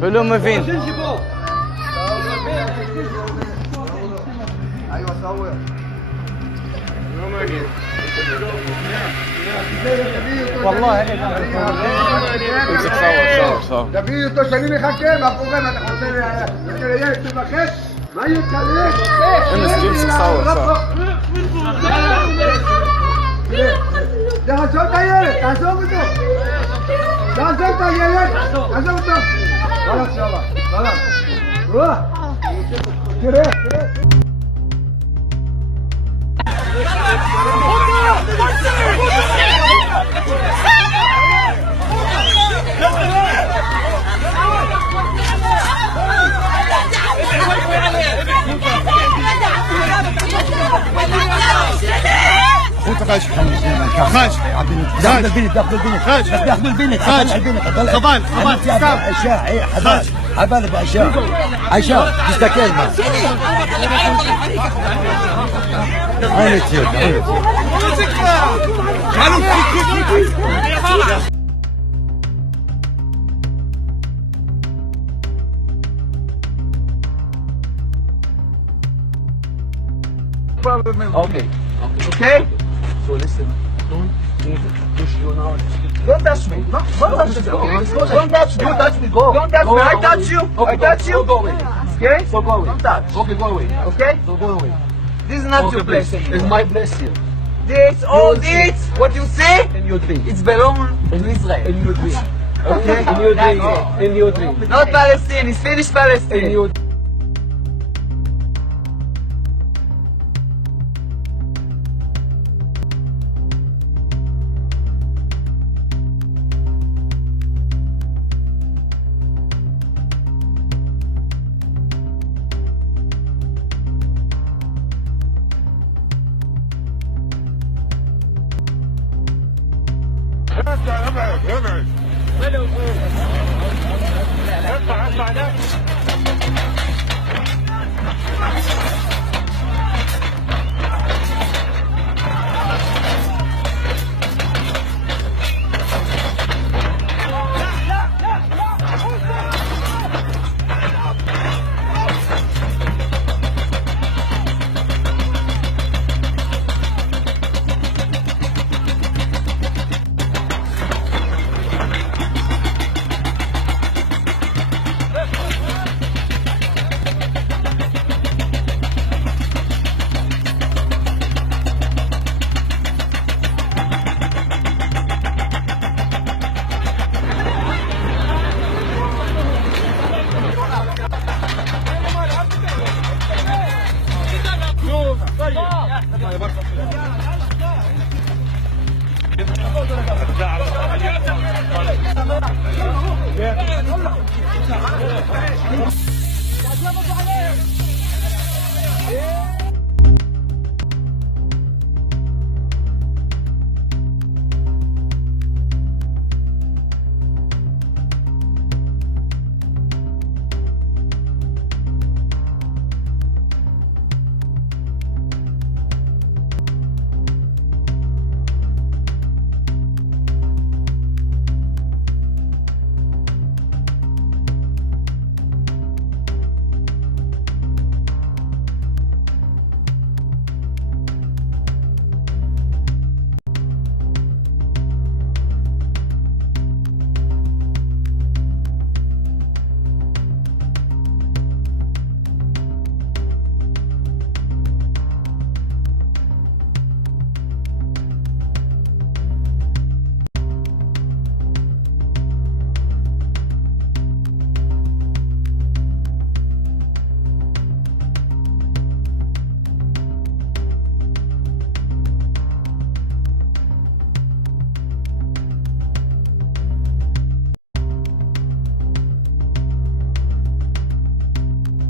ולא מבין. والله امسك صور תביא אותו שאני מחכה, מה קורה? מה אתה חושב לילד תבחש? מה יתקלם? امسك صور תעזוב את הילד, תעזוב אותו! תעזוב את הילד! תעזוב אותו! חלאס שמה, חלאס! רואה! תראה! انت خاش خاش داخل البنت داخل البنت خاش داخل البنت خاش خبال خبال اشياء حبال حبال باشياء اشياء تستكل ما عيني تصير Okay? So listen, don't push you now. Don't touch me. Don't touch me. Don't touch me. You touch me, go. Don't touch me. I touch you. Okay, I touch you. go away. Okay? So go away. Don't touch. Okay, go away. Okay? So go away. This is not Okay, your place It's anymore. my place here. This, all You this, what you see, In your dream. it's belong to Israel. In your dream. Okay? In your dream. In your dream. Not Palestine. It's finished In Palestine. your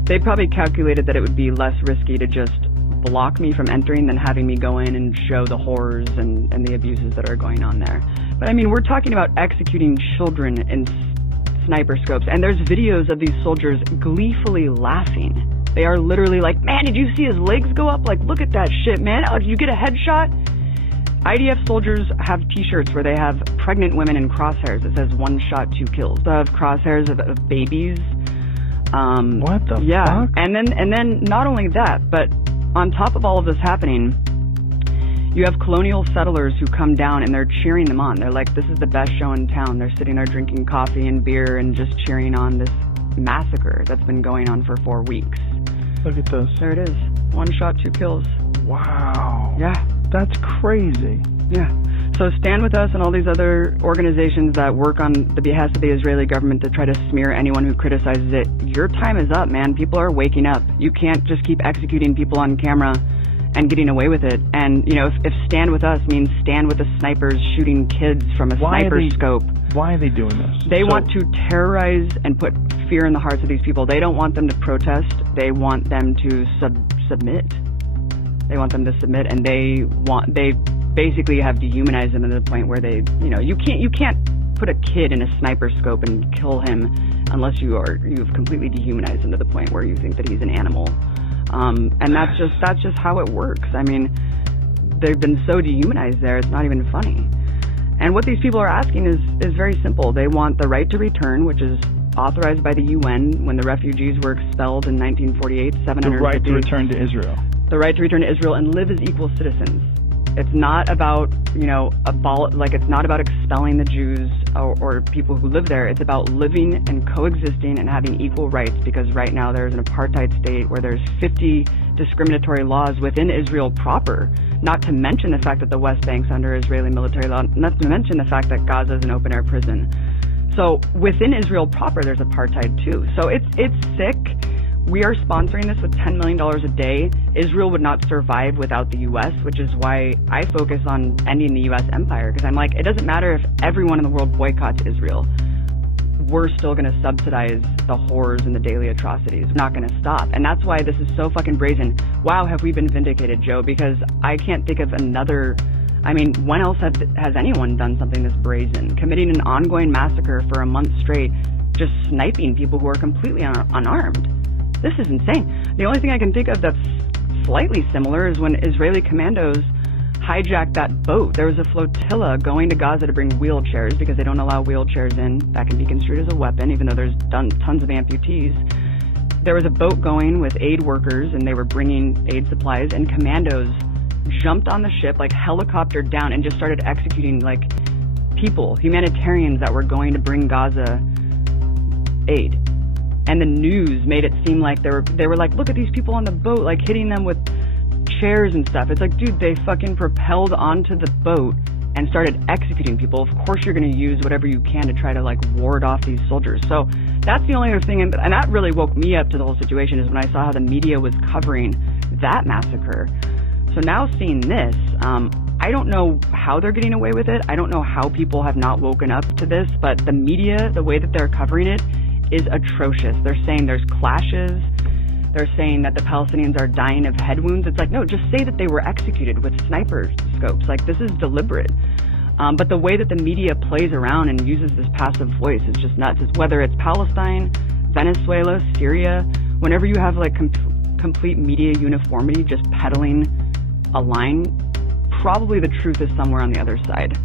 They probably calculated that it would be less risky to just block me from entering than having me go in and show the horrors and the abuses that are going on there. But I mean, we're talking about executing children in sniper scopes, and there's videos of these soldiers gleefully laughing. They are literally like, man, did you see his legs go up? Like, look at that shit, man. Oh, did you get a headshot? IDF soldiers have T-shirts where they have pregnant women in crosshairs. It says 1 shot, 2 kills. They have crosshairs of babies. What the fuck? And then not only that, but on top of all of this happening, you have colonial settlers who come down and they're cheering them on. They're like, this is the best show in town. They're sitting there drinking coffee and beer and just cheering on this massacre that's been going on for 4 weeks. Look at this. There it is. 1 shot, 2 kills. Wow. Yeah. That's crazy. Yeah. So Stand With Us and all these other organizations that work on the behest of the Israeli government to try to smear anyone who criticizes it, your time is up, man. People are waking up. You can't just keep executing people on camera and getting away with it. And, you know, if Stand With Us means stand with the snipers shooting kids from a sniper scope. Why are they doing this? They want to terrorize and put fear in the hearts of these people. They don't want them to protest. They want them to submit. They want them to submit, and they basically have dehumanized them to the point where they, you know, you can't put a kid in a sniper scope and kill him unless you've completely dehumanized him to the point where you think that he's an animal. And that's just how it works. I mean, they've been so dehumanized there, it's not even funny. And what these people are asking is very simple. They want the right to return, which is authorized by the UN when the refugees were expelled in 1948. The right to return to Israel. The right to return to Israel and live as equal citizens. It's not about, you know, it's not about expelling the Jews or people who live there. It's about living and coexisting and having equal rights, because right now there's an apartheid state where there's 50 discriminatory laws within Israel proper, not to mention the fact that the West Bank's under Israeli military law, not to mention the fact that Gaza is an open-air prison. So within Israel proper, there's apartheid too. So it's sick. We are sponsoring this with $10 million a day. Israel would not survive without the U.S., which is why I focus on ending the U.S. empire, because I'm like, it doesn't matter if everyone in the world boycotts Israel. We're still going to subsidize the horrors and the daily atrocities. We're not going to stop. And that's why this is so fucking brazen. Wow, have we been vindicated, Joe? Because I can't think of another... I mean, when else has anyone done something this brazen? Committing an ongoing massacre for a month straight, just sniping people who are completely unarmed. This is insane. The only thing I can think of that's slightly similar is when Israeli commandos hijacked that boat. There was a flotilla going to Gaza to bring wheelchairs because they don't allow wheelchairs in. That can be construed as a weapon, even though there's tons of amputees. There was a boat going with aid workers, and they were bringing aid supplies, and commandos jumped on the ship, like helicoptered down, and just started executing like people, humanitarians that were going to bring Gaza aid. And the news made it seem like they were like, look at these people on the boat, like hitting them with chairs and stuff. It's like, dude, they fucking propelled onto the boat and started executing people. Of course you're going to use whatever you can to try to like ward off these soldiers. So that's the only other thing, and that really woke me up to the whole situation, is when I saw how the media was covering that massacre. So now seeing this, I don't know how they're getting away with it. I don't know how people have not woken up to this, but the media, the way that they're covering it, is atrocious. They're saying there's clashes. They're saying that the Palestinians are dying of head wounds. It's like, no, just say that they were executed with sniper scopes. Like, this is deliberate. But the way that the media plays around and uses this passive voice is just nuts. It's whether it's Palestine, Venezuela, Syria, whenever you have like complete media uniformity just peddling a line, probably the truth is somewhere on the other side.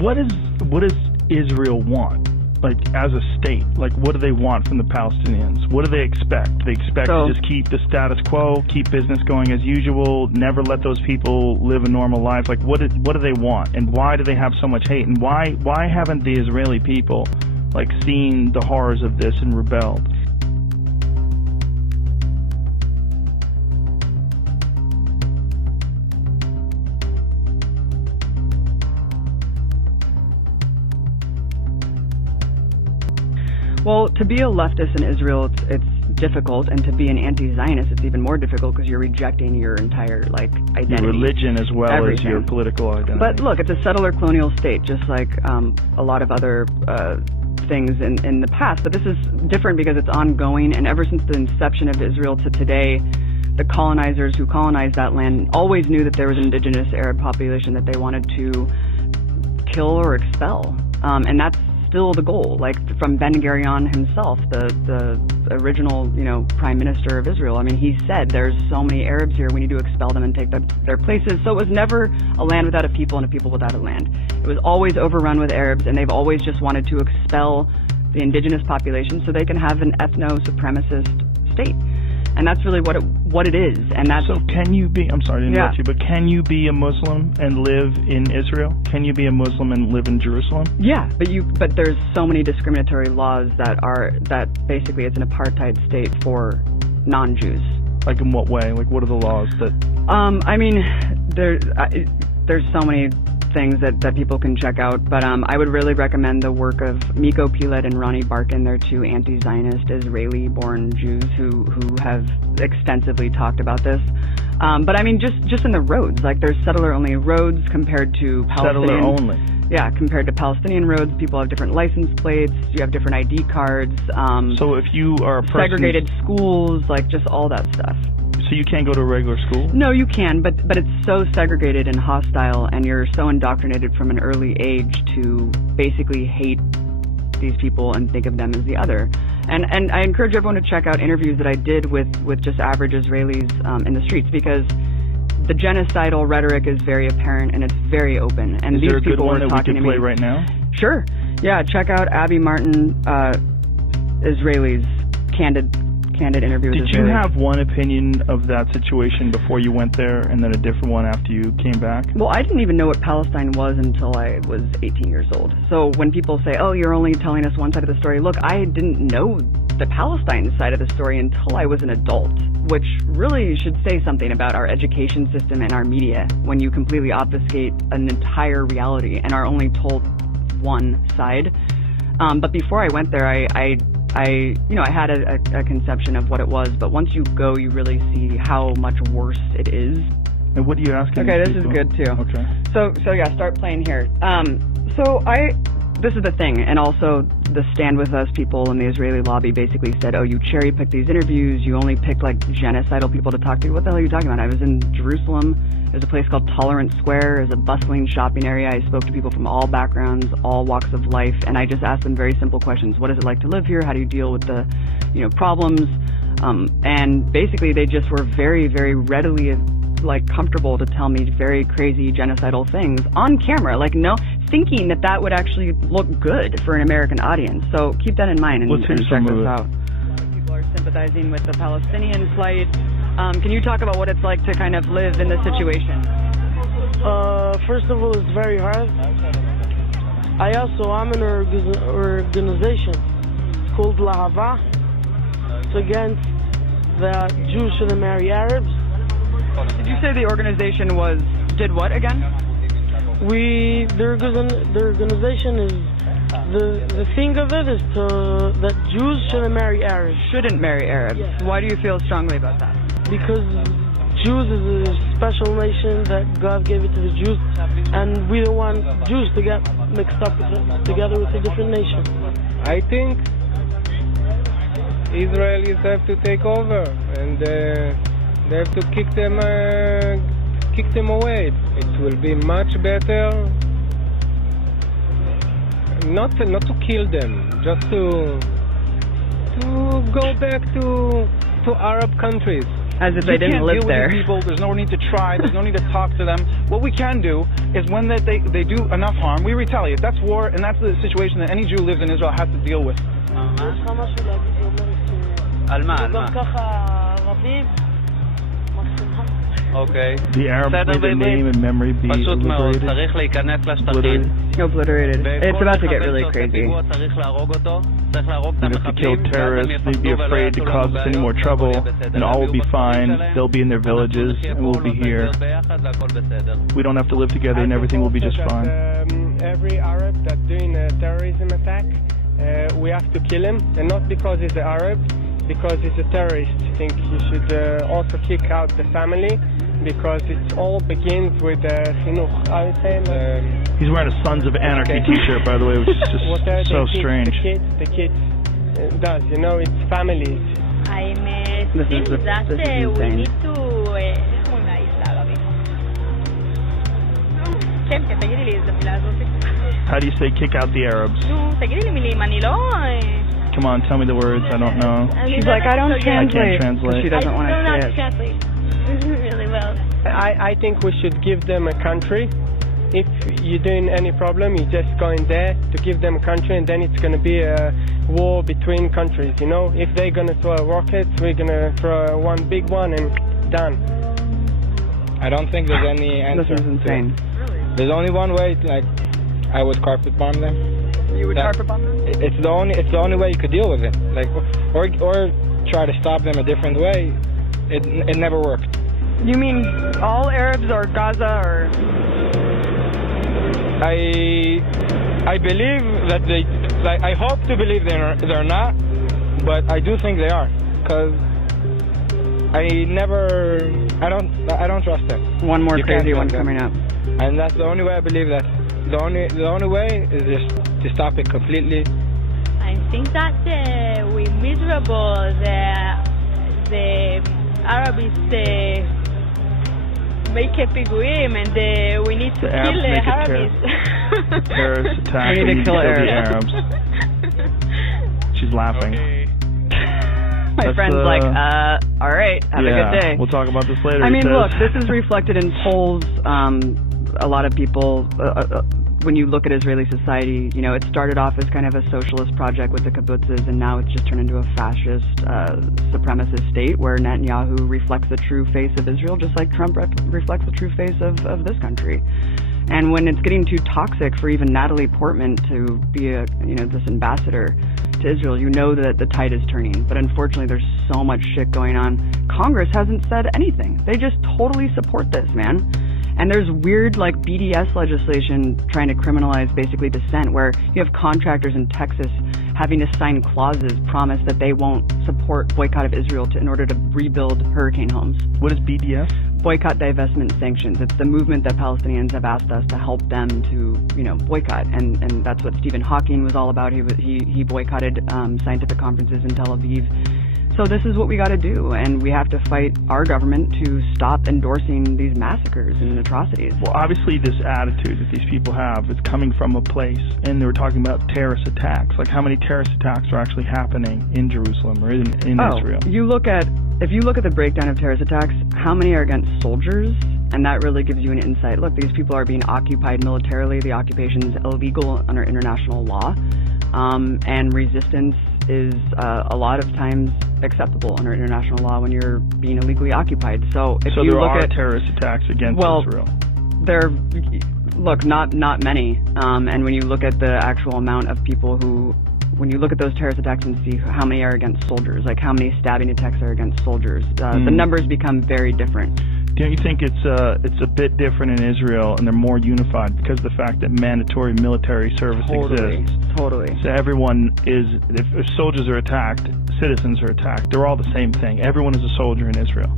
What does Israel want? Like, as a state, like, what do they want from the Palestinians? What do they expect? Do they expect to just keep the status quo, keep business going as usual, never let those people live a normal life? Like, what do they want? And why do they have so much hate? And why haven't the Israeli people, like, seen the horrors of this and rebelled? Well, to be a leftist in Israel, it's difficult, and to be an anti-Zionist, it's even more difficult because you're rejecting your entire like identity, your religion as well as your political identity. But look, it's a settler colonial state, just like a lot of other things in the past. But this is different because it's ongoing, and ever since the inception of Israel to today, the colonizers who colonized that land always knew that there was an indigenous Arab population that they wanted to kill or expel, and that's still the goal. Like from Ben Gurion himself, the original, Prime Minister of Israel. I mean, he said there's so many Arabs here, we need to expel them and take their places. So it was never a land without a people and a people without a land. It was always overrun with Arabs, and they've always just wanted to expel the indigenous population so they can have an ethno-supremacist state. And that's really what it is. And that's so. Can you be? I'm sorry to interrupt you, but can you be a Muslim and live in Israel? Can you be a Muslim and live in Jerusalem? Yeah, but there's so many discriminatory laws that basically it's an apartheid state for non-Jews. Like in what way? Like what are the laws that? I mean, there's so many things that people can check out, but I would really recommend the work of Miko Pilet and Ronnie Barkin. They're two anti-Zionist Israeli-born Jews who have extensively talked about this. But I mean, just in the roads, like there's settler-only roads compared to Palestinian. Settler-only. Yeah, compared to Palestinian roads, people have different license plates. You have different ID cards. So if you are a person, segregated schools, like just all that stuff. So you can't go to a regular school? No, you can, but it's so segregated and hostile, and you're so indoctrinated from an early age to basically hate these people and think of them as the other. And I encourage everyone to check out interviews that I did with just average Israelis in the streets, because the genocidal rhetoric is very apparent and it's very open. And is these there a good people one are that we talking could to play me. right now? Sure. Yeah, check out Abby Martin, Israelis, candid interview with Did you Israelis. have one opinion of that situation before you went there and then a different one after you came back? Well, I didn't even know what Palestine was until I was 18 years old. So when people say, oh, you're only telling us one side of the story, look, I didn't know the Palestine side of the story until I was an adult, which really should say something about our education system and our media when you completely obfuscate an entire reality and are only told one side. But before I went there, I had a conception of what it was, but once you go, you really see how much worse it is. And what are you asking? Okay, this people? is good too. Okay. So yeah, start playing here. This is the thing, and also the Stand With Us people in the Israeli lobby basically said, oh, you cherry-pick these interviews, you only pick like genocidal people to talk to. What the hell are you talking about? I was in Jerusalem. There's a place called Tolerance Square. There's a bustling shopping area. I spoke to people from all backgrounds, all walks of life, and I just asked them very simple questions. What is it like to live here? How do you deal with the, problems? And basically they just were very, very readily comfortable to tell me very crazy genocidal things on camera, thinking that would actually look good for an American audience. So keep that in mind and check this out. People are sympathizing with the Palestinian plight. Can you talk about what it's like to kind of live in this situation? First of all, it's very hard. I'm in an organization. It's called Lahava. It's against the Jews shouldn't marry Arabs. Did you say the organization did what again? The organization is, the thing of it is that Jews shouldn't marry Arabs. Shouldn't marry Arabs. Yes. Why do you feel strongly about that? Because Jews is a special nation that God gave it to the Jews, and we don't want Jews to get mixed up together with a different nation. I think Israelis have to take over, and they have to kick them away. It will be much better not to kill them, just to go back to Arab countries. As if they didn't live there. People, there's no need to try. There's no need to talk to them. What we can do is when they do enough harm, we retaliate. That's war, and that's the situation that any Jew who lives in Israel has to deal with. Okay. The Arabs made their name and memory be obliterated. It's about to get really crazy. And if they kill terrorists, they'd be afraid to cause us any more trouble, and all will be fine. They'll be in their villages, and we'll be here. We don't have to live together, and everything will be just fine. Every Arab that's doing a terrorism attack, we have to kill him, and not because he's an Arab, because he's a terrorist. I think you should also kick out the family, because it all begins with chinuch. I would say he's wearing a Sons of Anarchy t-shirt, by the way, which is just so strange. The kids does, it's families. This is insane. How do you say kick out the Arabs? Come on, tell me the words. I don't know. She's like, I don't translate. I can't translate. She doesn't want to say it. Translate really well. I think we should give them a country. If you're doing any problem, you just go in there to give them a country, and then it's going to be a war between countries, you know? If they're going to throw rockets, we're going to throw one big one and done. I don't think there's any answer. This is insane. There's only one way, like, I would carpet bomb them. You would carpet bomb them? It's the only way you could deal with it. Like, or try to stop them a different way. It never worked. You mean all Arabs or Gaza or? I believe that they, like, I hope to believe they're not, but I do think they are, because I don't trust them. One more crazy one coming up. And that's the only way I believe that. The only way is just to stop it completely. I think that we're miserable. The Arabs make a piguim, and we need to kill the Arabs. Terrorist attack. We need to kill Arabs. She's laughing. My friend's like, all right, have a good day. We'll talk about this later. I mean, look, this is reflected in polls. A lot of people, when you look at Israeli society, you know, it started off as kind of a socialist project with the kibbutzes, and now it's just turned into a fascist, supremacist state where Netanyahu reflects the true face of Israel, just like Trump reflects the true face of this country. And when it's getting too toxic for even Natalie Portman to be this ambassador to Israel, you know that the tide is turning. But unfortunately, there's so much shit going on. Congress hasn't said anything. They just totally support this, man. And there's weird, like, BDS legislation trying to criminalize basically dissent, where you have contractors in Texas having to sign clauses, promise that they won't support boycott of Israel in order to rebuild hurricane homes. What is BDS? Boycott, divestment, sanctions. It's the movement that Palestinians have asked us to help them to, boycott. And that's what Stephen Hawking was all about. He boycotted scientific conferences in Tel Aviv. So this is what we got to do, and we have to fight our government to stop endorsing these massacres and atrocities. Well, obviously this attitude that these people have is coming from a place, and they were talking about terrorist attacks. Like, how many terrorist attacks are actually happening in Jerusalem or in Israel? If you look at the breakdown of terrorist attacks, how many are against soldiers? And that really gives you an insight. Look, these people are being occupied militarily. The occupation is illegal under international law, and resistance is a lot of times acceptable under international law when you're being illegally occupied. So if you look at terrorist attacks against Israel, not many. And when you look at the actual amount of people when you look at those terrorist attacks and see how many are against soldiers, like how many stabbing attacks are against soldiers, the numbers become very different. Don't you think it's a bit different in Israel, and they're more unified because of the fact that mandatory military service exists? Totally. So everyone is, if soldiers are attacked, citizens are attacked. They're all the same thing. Everyone is a soldier in Israel,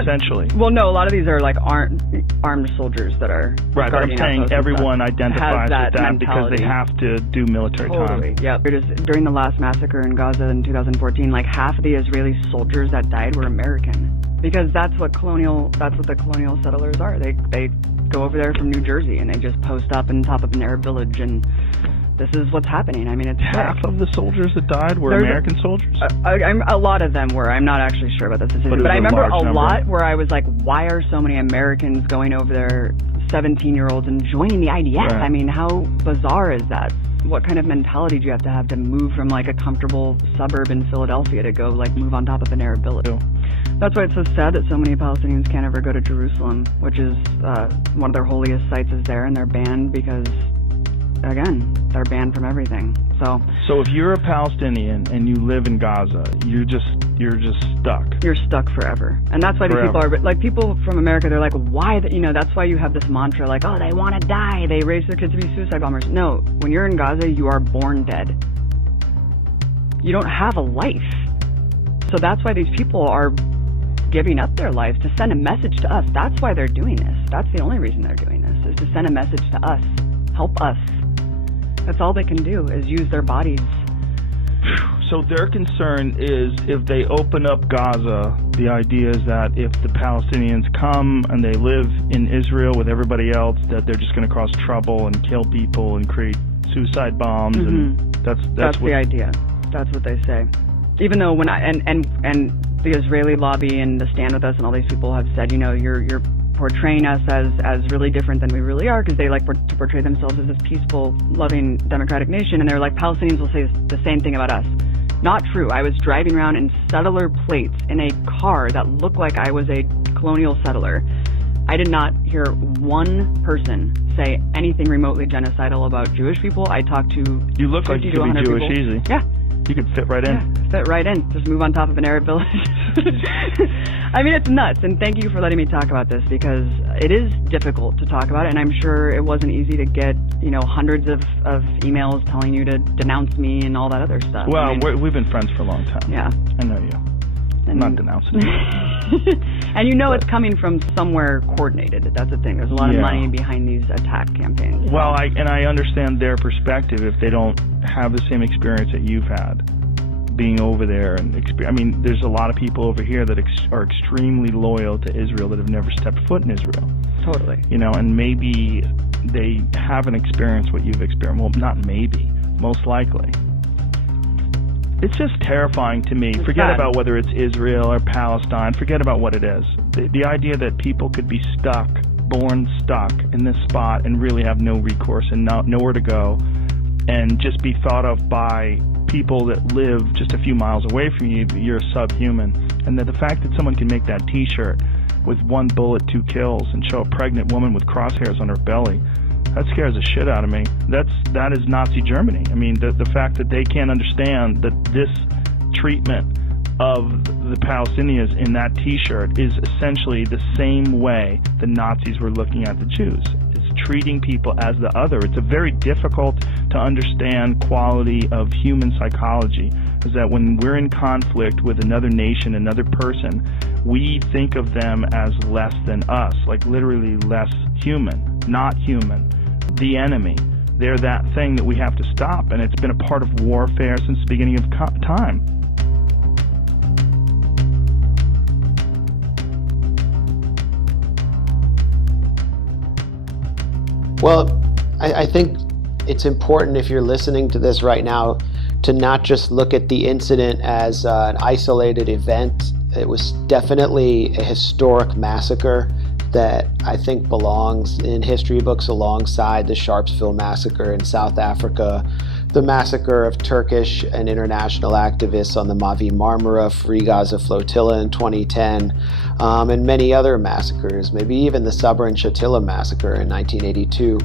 essentially. Well, no, a lot of these are like armed soldiers that are. Right, but I'm saying everyone identifies with that because they have to do military time. Yeah. During the last massacre in Gaza in 2014, like half of the Israeli soldiers that died were American. Because that's what the colonial settlers are. They go over there from New Jersey and they just post up on top of an Arab village, and this is what's happening. I mean, it's half of the soldiers that died were American soldiers. A lot of them were. I'm not actually sure about the statistics, but I remember a lot where I was like, why are so many Americans going over there, 17-year-olds, and joining the IDF? Right. I mean, how bizarre is that? What kind of mentality do you have to move from like a comfortable suburb in Philadelphia to go like move on top of an Arab village? That's why it's so sad that so many Palestinians can't ever go to Jerusalem, which is one of their holiest sites is there, and they're banned because, again, they're banned from everything. So if you're a Palestinian and you live in Gaza, you're just stuck. You're stuck forever, and that's why these people are like people from America. They're like, why? That's why you have this mantra like, oh, they want to die. They raise their kids to be suicide bombers. No, when you're in Gaza, you are born dead. You don't have a life. So that's why these people are giving up their lives to send a message to us. That's why they're doing this. That's the only reason they're doing this, is to send a message to us. Help us. That's all they can do, is use their bodies So their concern is if they open up Gaza, the idea is that if the Palestinians come and they live in Israel with everybody else, that they're just going to cause trouble and kill people and create suicide bombs, and that's the idea. That's what they say. Even though when and the Israeli lobby and the Stand With Us and all these people have said, you're portraying us as really different than we really are, because they like to portray themselves as this peaceful, loving, democratic nation, and they're like, Palestinians will say the same thing about us. Not true. I was driving around in settler plates in a car that looked like I was a colonial settler. I did not hear one person say anything remotely genocidal about Jewish people. I talked to You look like you could be Jewish people. easy. Yeah. You could fit right in. Yeah, fit right in. Just move on top of an Arab village. I mean, it's nuts. And thank you for letting me talk about this, because it is difficult to talk about it. And I'm sure it wasn't easy to get, hundreds of emails telling you to denounce me and all that other stuff. Well, we've been friends for a long time. Yeah. I know you. I'm not denouncing you. And it's coming from somewhere coordinated. That's the thing. There's a lot of money behind these attack campaigns. Well, I understand their perspective if they don't have the same experience that you've had being over there. And there's a lot of people over here that are extremely loyal to Israel that have never stepped foot in Israel. Totally. And maybe they haven't experienced what you've experienced. Well, not maybe. Most likely. It's just terrifying to me. Forget about whether it's Israel or Palestine. Forget about what it is. The idea that people could be born stuck in this spot and really have no recourse and nowhere to go, and just be thought of by people that live just a few miles away from you, you're subhuman. And that the fact that someone can make that T-shirt with 1 bullet, 2 kills, and show a pregnant woman with crosshairs on her belly, that scares the shit out of me. That is Nazi Germany. The fact that they can't understand that this treatment of the Palestinians in that T-shirt is essentially the same way the Nazis were looking at the Jews. It's treating people as the other. It's a very difficult to understand quality of human psychology, is that when we're in conflict with another nation, another person, we think of them as less than us, like literally less human, not human. The enemy. They're that thing that we have to stop, and it's been a part of warfare since the beginning of time. Well, I think it's important, if you're listening to this right now, to not just look at the incident as an isolated event. It was definitely a historic massacre that I think belongs in history books alongside the Sharpsville massacre in South Africa, the massacre of Turkish and international activists on the Mavi Marmara Free Gaza Flotilla in 2010, and many other massacres, maybe even the Sabra and Shatila massacre in 1982.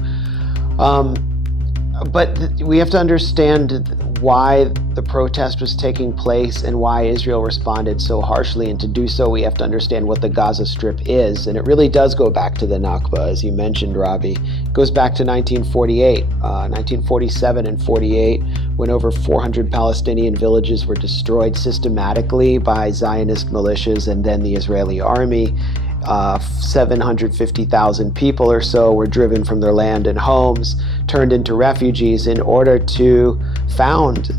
But we have to understand why the protest was taking place and why Israel responded so harshly. And to do so, we have to understand what the Gaza Strip is. And it really does go back to the Nakba, as you mentioned, Robbie. It goes back to 1948, 1947 and 48, when over 400 Palestinian villages were destroyed systematically by Zionist militias and then the Israeli army. 750,000 people or so were driven from their land and homes, turned into refugees in order to found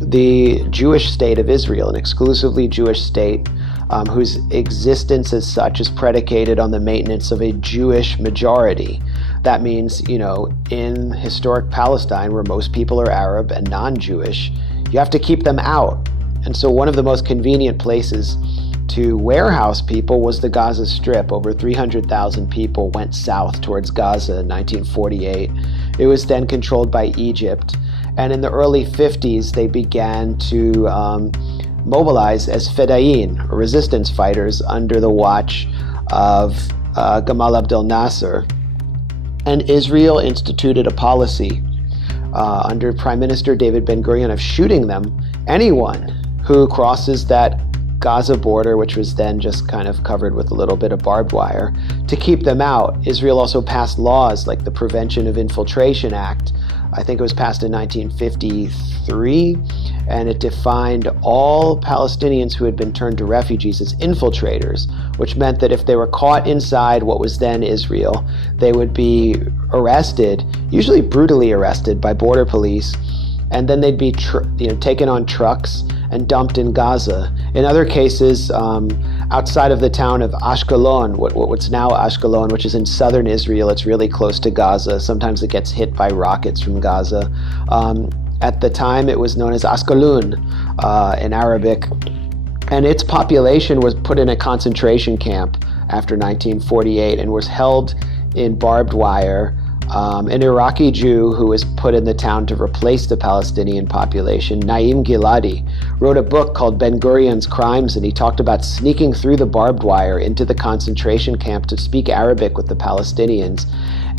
the Jewish state of Israel, an exclusively Jewish state whose existence as such is predicated on the maintenance of a Jewish majority. That means, in historic Palestine, where most people are Arab and non-Jewish, you have to keep them out. And so one of the most convenient places to warehouse people was the Gaza Strip. Over 300,000 people went south towards Gaza in 1948. It was then controlled by Egypt. And in the early 50s, they began to mobilize as Fedayeen, or resistance fighters, under the watch of Gamal Abdel Nasser. And Israel instituted a policy under Prime Minister David Ben-Gurion of shooting them, anyone who crosses that Gaza border, which was then just kind of covered with a little bit of barbed wire, to keep them out. Israel also passed laws like the Prevention of Infiltration Act. I think it was passed in 1953, and it defined all Palestinians who had been turned to refugees as infiltrators, which meant that if they were caught inside what was then Israel, they would be arrested, usually brutally arrested by border police, and then they'd be taken on trucks and dumped in Gaza. In other cases, outside of the town of Ashkelon, what's now Ashkelon, which is in southern Israel, it's really close to Gaza. Sometimes it gets hit by rockets from Gaza. At the time, it was known as Askalun in Arabic, and its population was put in a concentration camp after 1948 and was held in barbed wire. An Iraqi Jew who was put in the town to replace the Palestinian population, Naim Giladi, wrote a book called Ben Gurion's Crimes, and he talked about sneaking through the barbed wire into the concentration camp to speak Arabic with the Palestinians.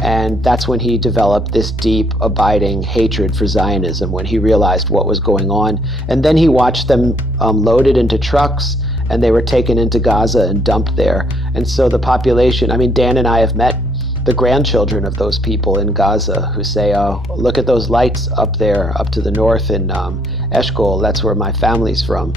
And that's when he developed this deep, abiding hatred for Zionism, when he realized what was going on. And then he watched them loaded into trucks, and they were taken into Gaza and dumped there. And so the population, I mean, Dan and I have met the grandchildren of those people in Gaza who say, oh, look at those lights up there, up to the north in Eshkol, that's where my family's from.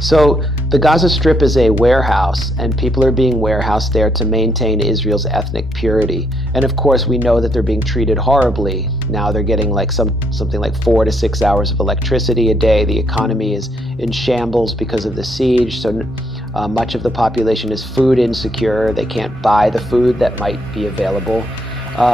So the Gaza Strip is a warehouse, and people are being warehoused there to maintain Israel's ethnic purity. And of course, we know that they're being treated horribly. Now they're getting like something like 4 to 6 hours of electricity a day. The economy is in shambles because of the siege. So much of the population is food insecure. They can't buy the food that might be available.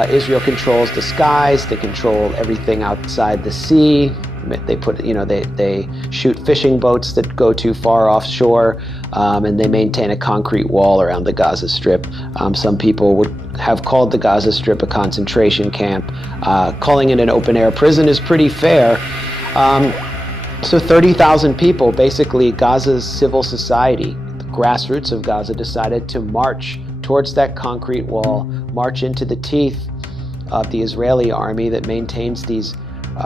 Israel controls the skies. They control everything outside the sea. They shoot fishing boats that go too far offshore, and they maintain a concrete wall around the Gaza Strip. Some people would have called the Gaza Strip a concentration camp. Calling it an open-air prison is pretty fair. So 30,000 people, basically Gaza's civil society, the grassroots of Gaza, decided to march towards that concrete wall, march into the teeth of the Israeli army that maintains these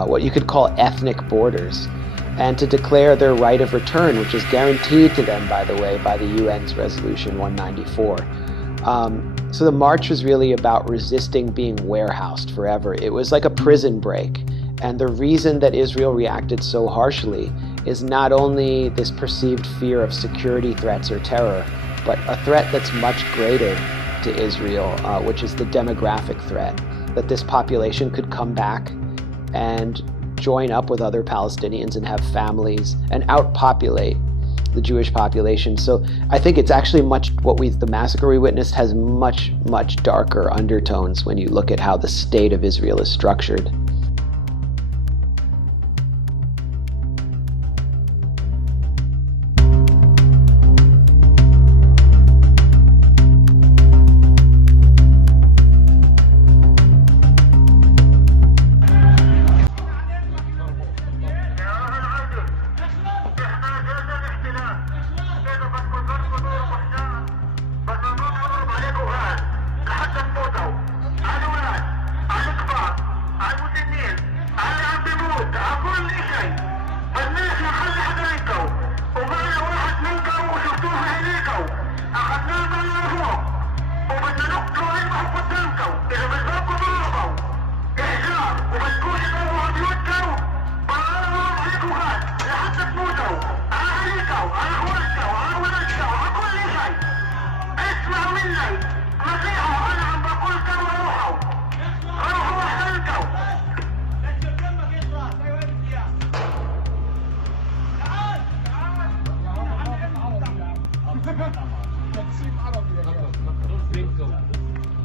what you could call ethnic borders, and to declare their right of return, which is guaranteed to them, by the way, by the UN's Resolution 194. So the march was really about resisting being warehoused forever. It was like a prison break. And the reason that Israel reacted so harshly is not only this perceived fear of security threats or terror, but a threat that's much greater to Israel, which is the demographic threat, that this population could come back and join up with other Palestinians and have families and outpopulate the Jewish population. So I think it's actually the massacre we witnessed has much, much darker undertones when you look at how the state of Israel is structured.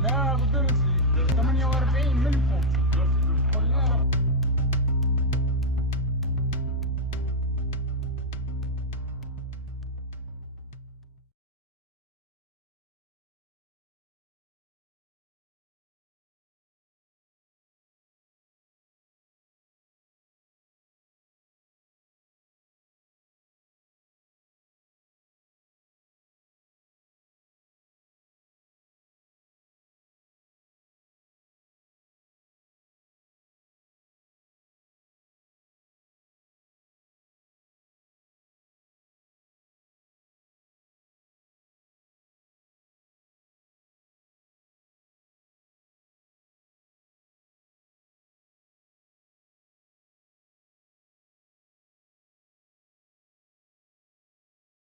لا بدرسي 48 منكم